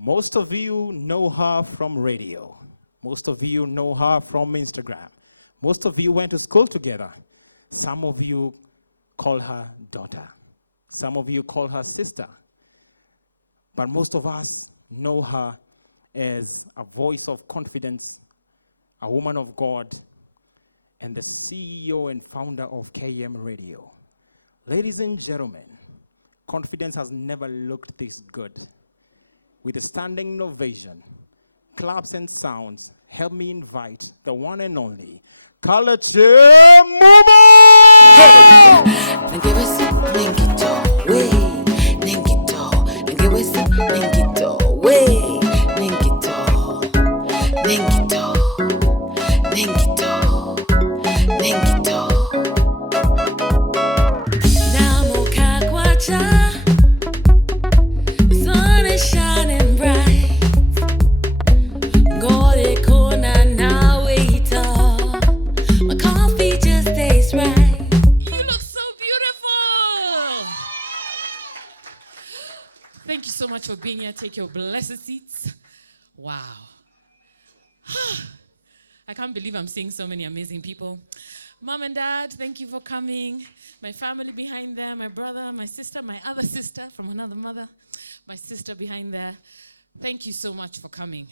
Most of you know her from radio. Most of you know her from Instagram. Most of you went to school together. Some of you call her daughter. Some of you call her sister. But most of us know her as a voice of confidence, a woman of God, and the CEO and founder of KM Radio. Ladies and gentlemen, confidence has never looked this good. With a standing ovation, claps and sounds, help me invite the one and only Kalekye Mumo! Thank you so much for being here. Take your blessed seats. Wow. I can't believe I'm seeing so many amazing people. Mom and Dad, thank you for coming. My family behind there, my brother, my sister, my other sister from another mother, my sister behind there. Thank you so much for coming.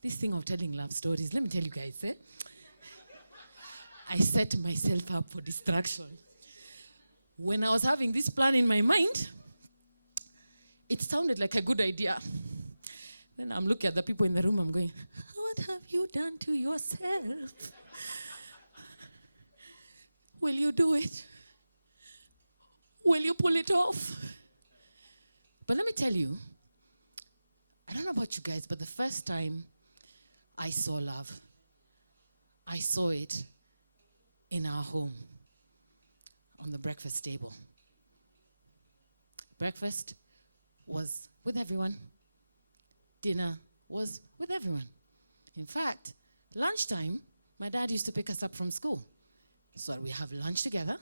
This thing of telling love stories, let me tell you guys, I set myself up for distraction. When I was having this plan in my mind, it sounded like a good idea. Then I'm looking at the people in the room, I'm going, what have you done to yourself? Will you do it? Will you pull it off? But let me tell you, I don't know about you guys, but the first time I saw love, I saw it in our home, on the breakfast table. Breakfast was with everyone. Dinner was with everyone. In fact, lunchtime, my dad used to pick us up from school. So we have lunch together,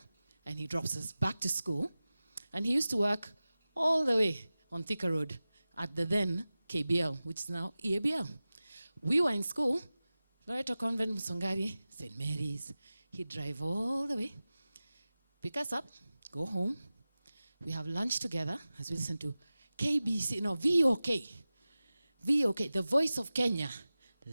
and he drops us back to school. And he used to work all the way on Thika Road at the then KBL, which is now EABL. We were in school, Loreto Convent, Musongari, St. Mary's. He'd drive all the way, pick us up, go home. We have lunch together as we listen to VOK, the voice of Kenya,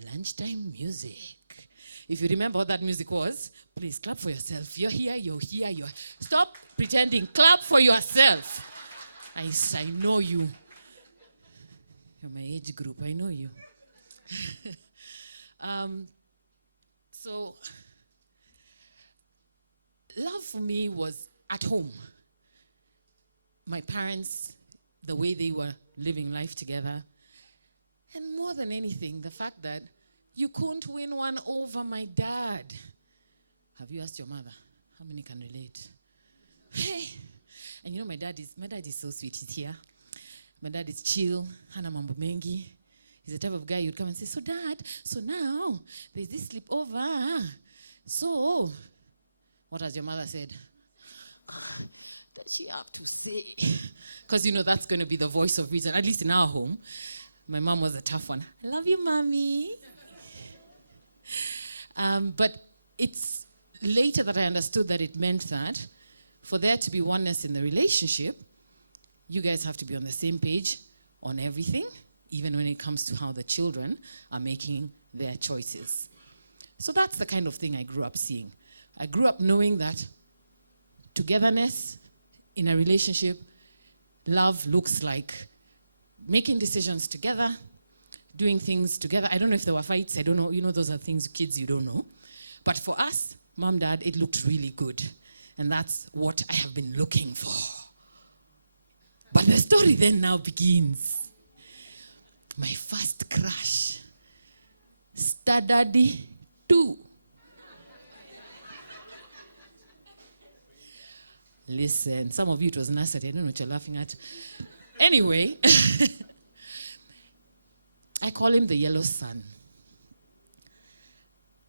lunchtime music. If you remember what that music was, please clap for yourself. You're here, you're... Stop pretending, clap for yourself. I know you. You're my age group, I know you. So, love for me was at home. My parents, the way they were living life together. And more than anything, the fact that you couldn't win one over my dad. Have you asked your mother? How many can relate? Hey. And you know, my dad is so sweet. He's here. My dad is chill. Hana mambo mengi. He's the type of guy you'd come and say, so Dad, so now there's this sleepover. So, what has your mother said? Does she have to say? Because, you know, that's going to be the voice of reason, at least in our home. My mom was a tough one. I love you, Mommy. But it's later that I understood that it meant that for there to be oneness in the relationship, you guys have to be on the same page on everything, even when it comes to how the children are making their choices. So that's the kind of thing I grew up seeing. I grew up knowing that togetherness in a relationship, love looks like making decisions together, doing things together. I don't know if there were fights. I don't know. You know, those are things kids you don't know. But for us, Mom, Dad, it looked really good. And that's what I have been looking for. But the story then now begins. My first crush, Star Daddy 2. Listen, some of you, it was nursery. I don't know what you're laughing at. Anyway, I call him the yellow sun.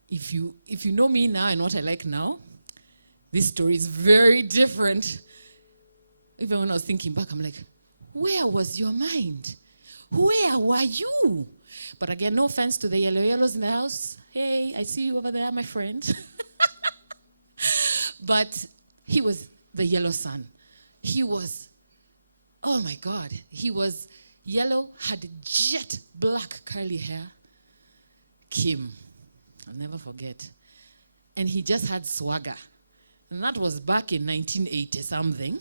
If you know me now and what I like now, this story is very different. Even when I was thinking back, I'm like, where was your mind? Where were you? But again, no offense to the yellows in the house. Hey, I see you over there, my friend. But he was the yellow son. He was, oh my God, he was yellow, had jet black curly hair. Kim, I'll never forget. And he just had swagger. And that was back in 1980 something.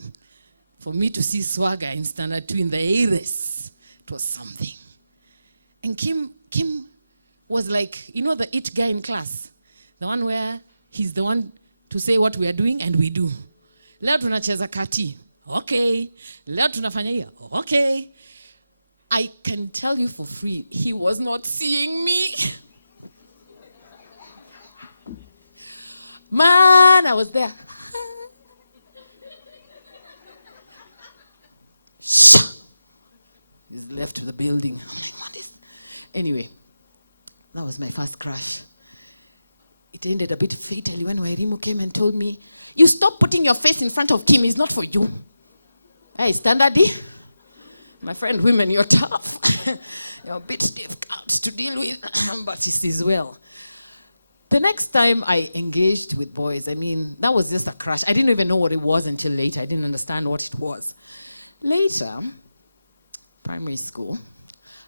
For me to see swagger in Standard 2 in the 80s, it was something. And Kim was like, you know the it guy in class? The one where he's the one to say what we are doing and we do. Leo tunacheza kati. Okay. Leo tunafanya hiyo. Okay. I can tell you for free, he was not seeing me. Man, I was there. He's left the building. I'm like, what is... Anyway, that was my first crush. It ended a bit fatally when Wairimu came and told me, you stop putting your face in front of Kim, it's not for you. Hey, Standard D. My friend, women, you're tough. You're a bit difficult to deal with, but it is well. The next time I engaged with boys, I mean, that was just a crush. I didn't even know what it was until later. I didn't understand what it was. Later, primary school,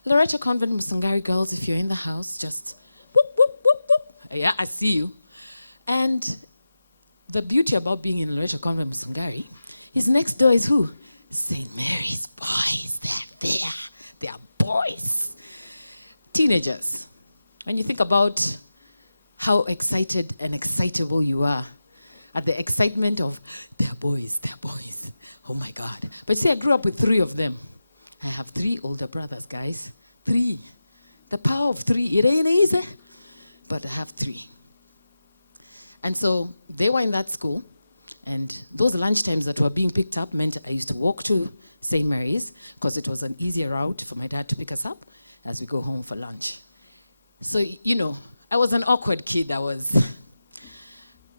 Loreto Convent Musangari girls, if you're in the house, just whoop, whoop, whoop, whoop. Yeah, I see you. And the beauty about being in Loreto Convent Musangari is next door is who? St. Mary's boys. They're there. They are boys. Teenagers. When you think about how excited and excitable you are at the excitement of they're boys. Oh my God. But see, I grew up with 3 of them. I have 3 older brothers, guys. 3. The power of 3. It ain't easy, but I have 3. And so they were in that school, and those lunchtimes that were being picked up meant I used to walk to St. Mary's because it was an easier route for my dad to pick us up as we go home for lunch. So, you know, I was an awkward kid. I was,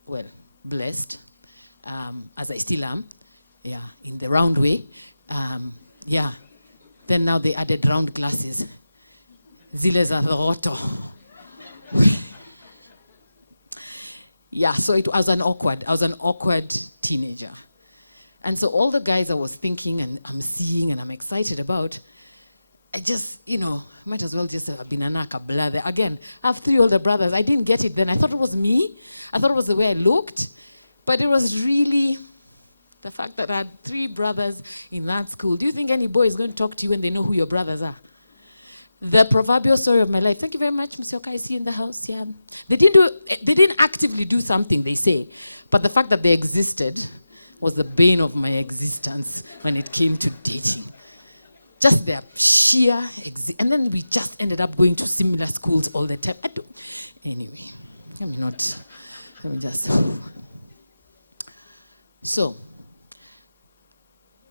well, blessed, as I still am, yeah, in the round way. Yeah. Then now they added round glasses. Zile za roto. Yeah, so I was an awkward teenager. And so all the guys I was thinking and I'm seeing and I'm excited about, I just, you know, might as well just have been an brother. Again, I have 3 older brothers. I didn't get it then. I thought it was me. I thought it was the way I looked. But it was really the fact that I had 3 brothers in that school. Do you think any boy is going to talk to you when they know who your brothers are? The proverbial story of my life. Thank you very much, Monsieur Oka. I see you in the house. Yeah. They didn't actively do something, they say. But the fact that they existed was the bane of my existence when it came to dating. Just their sheer and then we just ended up going to similar schools all the time. Anyway, let me just. So,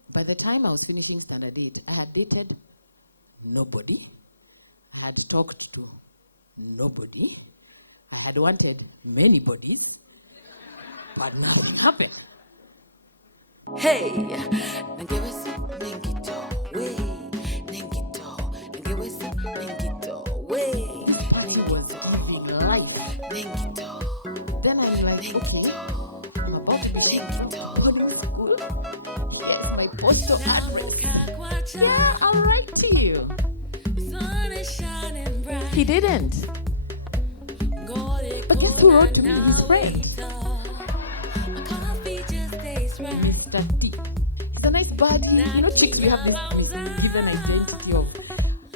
by the time I was finishing Standard 8, I had dated nobody. I had talked to nobody. I had wanted many bodies, but nothing happened. Hey! This party was giving life. Then I'm like, okay, I'm about to be shipped off to boarding school. Here's my postal address. Yeah, I'll write to you. He didn't. But guess who wrote to me? His friend. Mr. T. He's a nice buddy. You know, chicks, we have this misgiven identity of,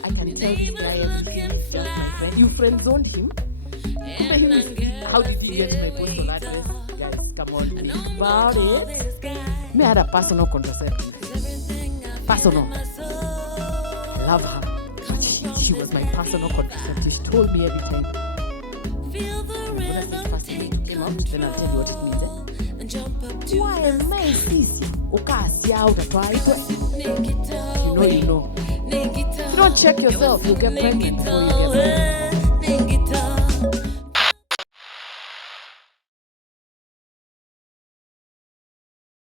I can tell this guy everything, he's just my friend. You friend zoned him. How did he get my postal address? Guys, come on, think about it. Me, I had a personal contraceptive. Personal. I love her, but she was my personal contraceptive. She told me every time. And I'm going to say it first the way it came out, then I'll tell you what it means. Why am I sisia? If you know, you know. If you don't check yourself, you'll get pregnant before you get married.